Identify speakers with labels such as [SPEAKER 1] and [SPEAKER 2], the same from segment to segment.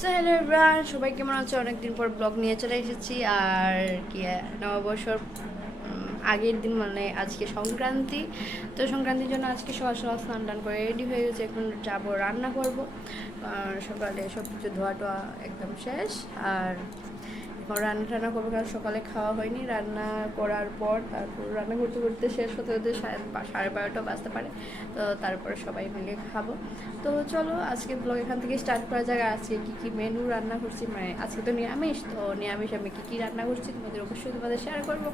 [SPEAKER 1] So hello everyone সবাই কেমন আছে? অনেকদিন পর ব্লগ নিয়ে চলে এসেছি। আর কি নববর্ষর আগের দিন মানে আজকে সংক্রান্তি। তো সংক্রান্তির জন্য আজকে সকাল সকাল স্নান টান করে রেডি হয়ে গেছে। এখন যাব, রান্না করব। সকালে সব কিছু ধোয়া টোয়া একদম শেষ। আর রান্না টান্না করব কারণ সকালে খাওয়া হয়নি। রান্না করার পর তারপর রান্না করতে করতে শেষ হতে হতে সাড়ে বারোটা বাজতে পারে। তো তারপরে সবাই মিলে খাব। তো চলো, আজকে ব্লগ এখান থেকে স্টার্ট করা যাক। আজকে কী কী মেনু রান্না করছি? মানে আজকে তো নিরামিষ। তো নিরামিষ আমি কী কী রান্না করছি তোমাদের অবশ্যই তোমাদের শেয়ার করব।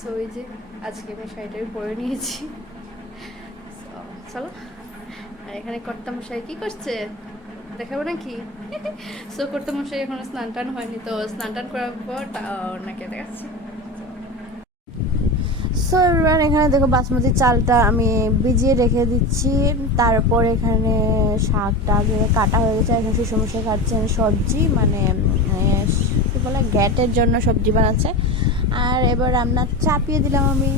[SPEAKER 1] সো এই যে আজকে আমি শাড়িটাই পরে নিয়েছি। চলো। আর এখানে কর্তামশাই কী করছে? দেখাবো নাকি? সো করতে মশাই এখনও স্নান টান হয়নি তো স্নান টান করার পর ওনাকে দেখাচ্ছি। সো এভরিওয়ান এখানে দেখো বাসমতি চালটা আমি ভিজিয়ে রেখে দিচ্ছি। তারপর এখানে শাকটা আগে কাটা হয়ে গেছে। এখন সেই সমস্যা খাচ্ছেন সবজি মানে আহ, কি বলে গ্যাটের জন্য সবজি বানাচ্ছে। আর এবার রান্না চাপিয়ে দিলাম আমি।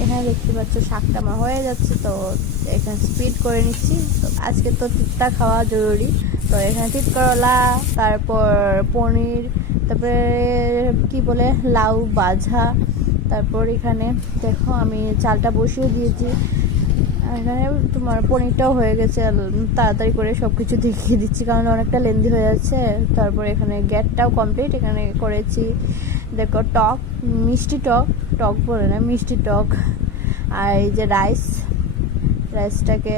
[SPEAKER 1] এখানে দেখতে পাচ্ছ শাকটা আমার হয়ে যাচ্ছে, তো এখানে স্পিড করে নিচ্ছি। তো আজকে তো তিতটা খাওয়া জরুরি। তো এখানে তিত করলা তারপর পনির, তারপরে কি বলে, লাউ বাঝা তারপর এখানে দেখো আমি চালটা বসিয়ে দিয়েছি। এখানে তোমার পনিরটাও হয়ে গেছে তাড়াতাড়ি করে সব কিছু দেখিয়ে দিচ্ছি, কারণ অনেকটা লেন্দি হয়ে যাচ্ছে। তারপর এখানে গ্যাটটাও কমপ্লিট এখানে করেছি। দেখো টক, মিষ্টি টক টক বলে না, মিষ্টি টক। আর এই যে রাইস, রাইসটাকে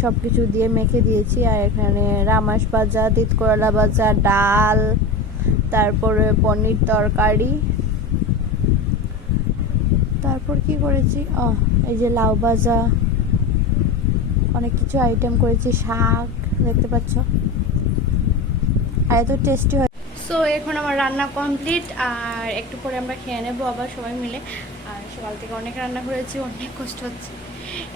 [SPEAKER 1] সব কিছু দিয়ে মেখে দিয়েছি। আর এখানে রামাস ভাজা তিত করলা ভাজা, ডাল, তারপরে পনির তরকারি। তারপর কি করেছি? ও এই যে লাউ ভাজা। অনেক কিছু আইটেম করেছি, শাক, দেখতে পাচ্ছ? আর এত টেস্টি হয়। সো এখন আমার রান্না কমপ্লিট আর একটু পরে আমরা খেয়ে নেব আবার সবাই মিলে। আর সকাল থেকে অনেক রান্না করেছি, অনেক কষ্ট হচ্ছে।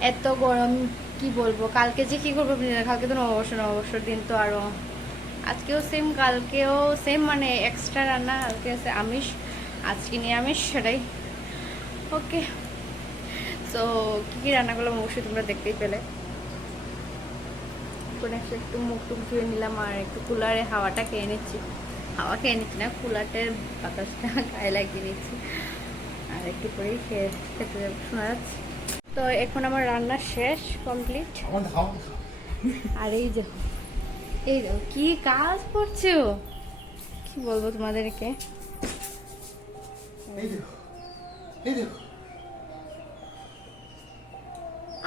[SPEAKER 1] এত গরম, কি বলব? কালকে যে কি করব কালকে তো নববর্ষ, নববর্ষর দিন তো আরও আজকেও সেম কালকেও সেম মানে এক্সট্রা রান্না, কালকে আছে আমিষ, আজকে নিরামিষ, সেটাই। ওকে সো কী কী রান্না করলাম অবশ্যই তোমরা দেখতেই পেলে। একটু মুখ টুক ধুয়ে নিলাম, আর একটু কুলারে হাওয়াটা খেয়ে নিচ্ছি। হাওয়া খেয়ে নিচ্ছি না কুলারটার বাতাসটা গায়ে লাগিয়ে নিচ্ছি। আর একটু করেই খেয়ে খেতে শোনা যাচ্ছে। তো এখন আমার রান্না শেষ কমপ্লিট আর এই যে এই দেখো কি কাজ করছ? কি বলব তোমাদেরকে?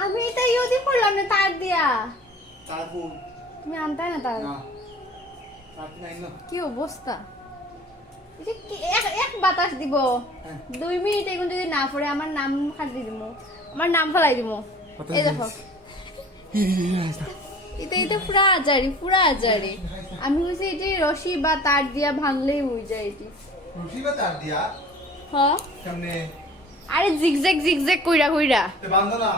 [SPEAKER 1] আমি এটা ইউদি করলাম না তার দিয়া। তুমি আনতে না তার? কি অবস্থা? এক বাতাস দিব।
[SPEAKER 2] হ্যাঁ।
[SPEAKER 1] দুই মিনিট এখন যদি না পড়ে আমার নাম কাটি দিব। আমার নাম ফেলাই দিব। এই দেখো। এটা এটা পুরা আজারি পুরা আজারি। আমি বলছি এটি রশি বা তার দিয়া ভাঙলেই হয়ে যায় এটি।
[SPEAKER 2] রশি বা তার দিয়া?
[SPEAKER 1] হ।
[SPEAKER 2] কেমনে?
[SPEAKER 1] আরে জিগজ্যাগ জিগজ্যাগ কইরা কইরা।
[SPEAKER 2] তে বান্ধ না।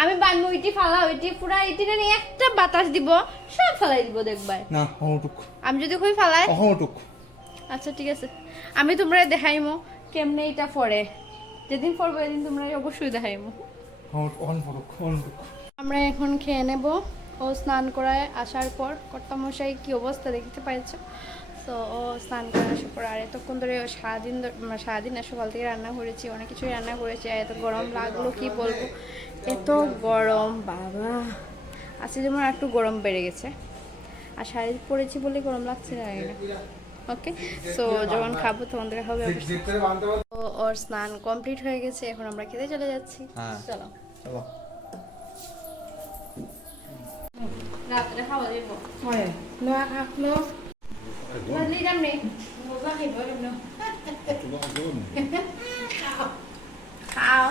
[SPEAKER 1] আমি বানবো এটি ফালা এটি পুরা এটি না একটা বাতাস দিব সব ফালাই দিব দেখবার
[SPEAKER 2] না অহটুক।
[SPEAKER 1] আমি যদি কই ফালাই?
[SPEAKER 2] অহটুক।
[SPEAKER 1] আচ্ছা ঠিক আছে। আমি তোমরা দেখাইমো কেমনে এটা পড়ে যেদিন পড়ব এদিন তোমরা অবশ্যই দেখাইমো। আমরা এখন খেয়ে নেব ও স্নান করায় আসার পর। কর্তামশাই কি অবস্থা দেখতে পাইছো? তো ও স্নান করে আসার পর আর এতক্ষণ ধরে সারাদিন মানে সারাদিন সকাল থেকে রান্না করেছি অনেক কিছুই রান্না করেছি এত গরম লাগল কি বলব? এত গরম বাবা। আজকে যেমন একটু গরম বেড়ে গেছে। আর শাড়ি পরেছি বলে গরম লাগছে না ওকে সো যখন খাব তখন দেখা হবে তো ওর স্নান কমপ্লিট হয়ে গেছে এখন আমরা খেতে চলে যাচ্ছি।
[SPEAKER 2] হ্যাঁ।
[SPEAKER 1] চলো।
[SPEAKER 2] চলো।
[SPEAKER 1] রাত্রে খাওয়া দিব। বদলি দাম নেই
[SPEAKER 3] no.
[SPEAKER 1] খাও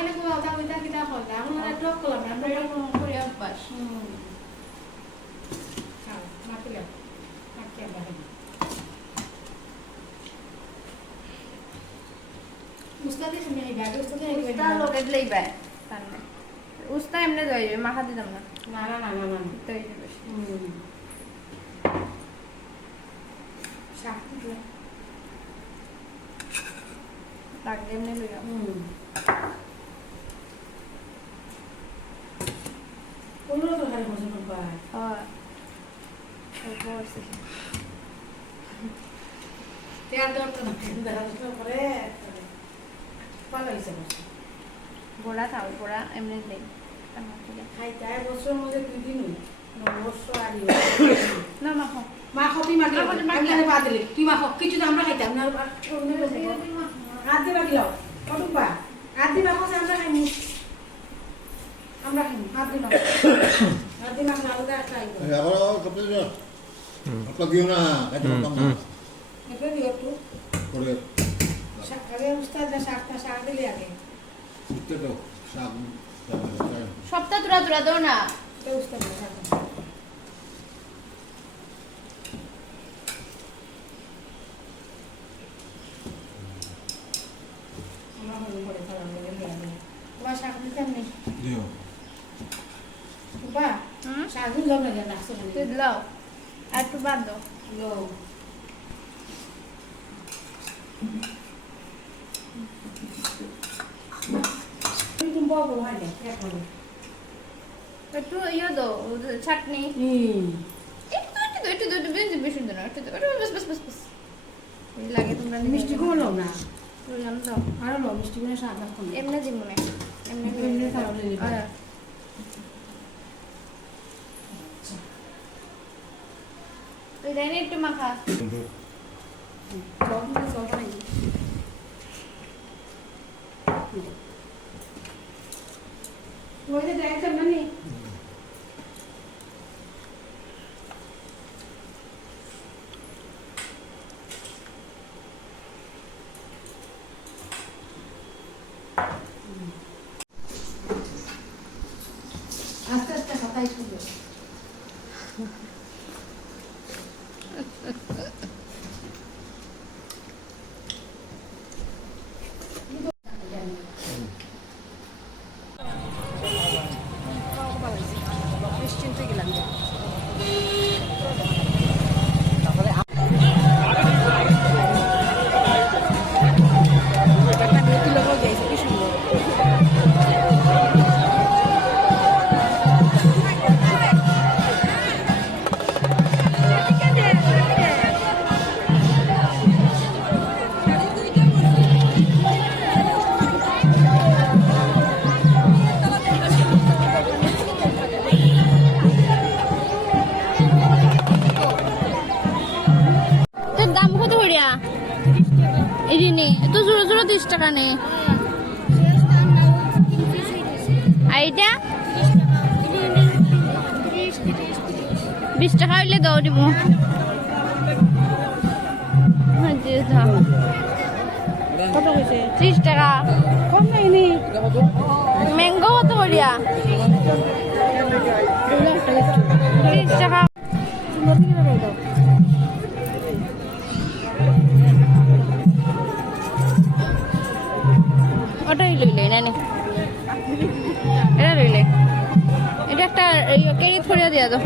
[SPEAKER 3] ele com ela tá kita kita hon na hon ada dua kolam na dua kolam
[SPEAKER 1] করে অভ্যাস লোকে পায় উস্তা এমনি দই যাবে মাখা দিতাম না
[SPEAKER 3] na na na na.
[SPEAKER 1] দই যাবে লাগলে এমনি লইয়া
[SPEAKER 3] Hmm.
[SPEAKER 1] হয় পড়ছি
[SPEAKER 3] তেয়ার দরকার না দেখাশোনা করে ভালো হয়েছে বসে
[SPEAKER 1] গোড়া খাও গোড়া এমনি নেই
[SPEAKER 3] খাইতে এক বছরের মধ্যে দুই দিন নববর্ষ ইয়ে।
[SPEAKER 1] না মা খাও
[SPEAKER 3] মা খাও তুই মাখি আমি তাহলে বাদ দিলে তুই মা খাও কিছু তো আমরা খাইতাম না হাত দিয়ে মাখি লাও কটুক বা হাত আমরা খাইনি। আমরা খাইনি হাত দিয়ে মাখো হাত দিয়ে মাখলে আলাদা খাই
[SPEAKER 4] আবার সবচেয়ে জোর আপনার দিও না এত কম না।
[SPEAKER 3] এগুলো দিও একটু।
[SPEAKER 4] করে।
[SPEAKER 3] শাক আগে উস্তাদ না শাকটা শাক দিলে আগে।
[SPEAKER 4] উঠতে তো শাক
[SPEAKER 1] সপ্তাহ তুরা তুরা দাও না।
[SPEAKER 3] এটা উস্তাদ শাক আমরা হলুদ করে ফেলাম বলে নিয়ে আনি তোমার শাক দিতাম নেই
[SPEAKER 4] দিও
[SPEAKER 3] বা
[SPEAKER 1] হুম
[SPEAKER 3] শাক না আসলে
[SPEAKER 1] তুই লাও একটু বাদ দাও
[SPEAKER 3] এখন
[SPEAKER 1] একটু ইয়ে দাও চাটনি একটু একটু একটু একটু বেশি বেশি দাও একটু বাস বাস বাস বাস লাগে তোমরা
[SPEAKER 3] মিষ্টি গুলো না
[SPEAKER 1] বললাম দাও
[SPEAKER 3] আরও লো মিষ্টি গুলো স্বাদ লাগতো না
[SPEAKER 1] এমনি দিব না এমনি
[SPEAKER 3] এমনি খাওয়া হলে দিবে।
[SPEAKER 1] আর তুই দেয় জোরে তিরিশ টাকা নে আর এটা বিশ টাকা হইলে দাও দিব হ্যাঁ। ত্রিশ টাকা।
[SPEAKER 3] কম নাই
[SPEAKER 1] ম্যাঙ্গো কত করিয়া ত্রিশ টাকা। দাও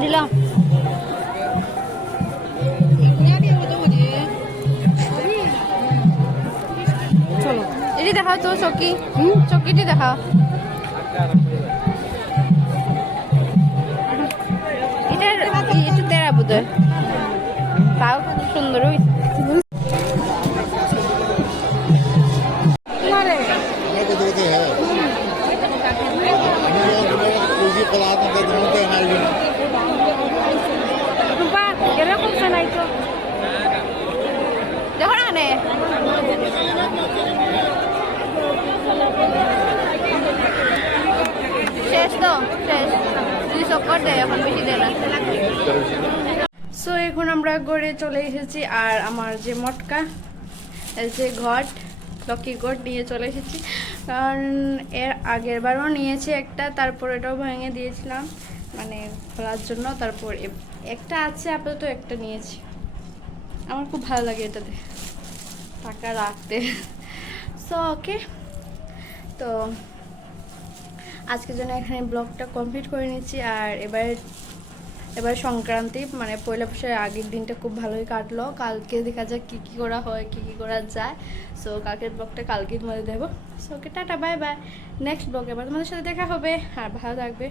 [SPEAKER 1] দিলাম
[SPEAKER 3] চলো।
[SPEAKER 1] এটি দেখাও তো, চকি। চকিটি দেখাও। এটা একটু তেরা বোধ হয় তাও সুন্দর হয়েছে।
[SPEAKER 3] তো
[SPEAKER 1] সো এখন আমরা গড়ে চলে এসেছি আর আমার যে মটকা যে ঘট, লক্ষ্মী ঘট নিয়ে চলে এসেছি। কারণ এর আগের বারও নিয়েছি একটা, তারপর এটাও ভেঙে দিয়েছিলাম। মানে খোলার জন্য তারপর একটা আছে আপাতত, একটা নিয়েছি। আমার খুব ভালো লাগে এটাতে টাকা রাখতে। সো ওকে তো আজকের জন্য এখানে ব্লগটা কমপ্লিট করে নিচ্ছি আর এবার এবার সংক্রান্তি মানে পয়লা বৈশাখের আগের দিনটা খুব ভালোই কাটলো। কালকে দেখা যাক কী কী করা হয়, কী কী করা যায়। সো কালকের ব্লগটা কালকের মধ্যে দেবো। So okay tata bye bye next blog এবার তোমাদের সাথে দেখা হবে। আর ভালো থাকবে।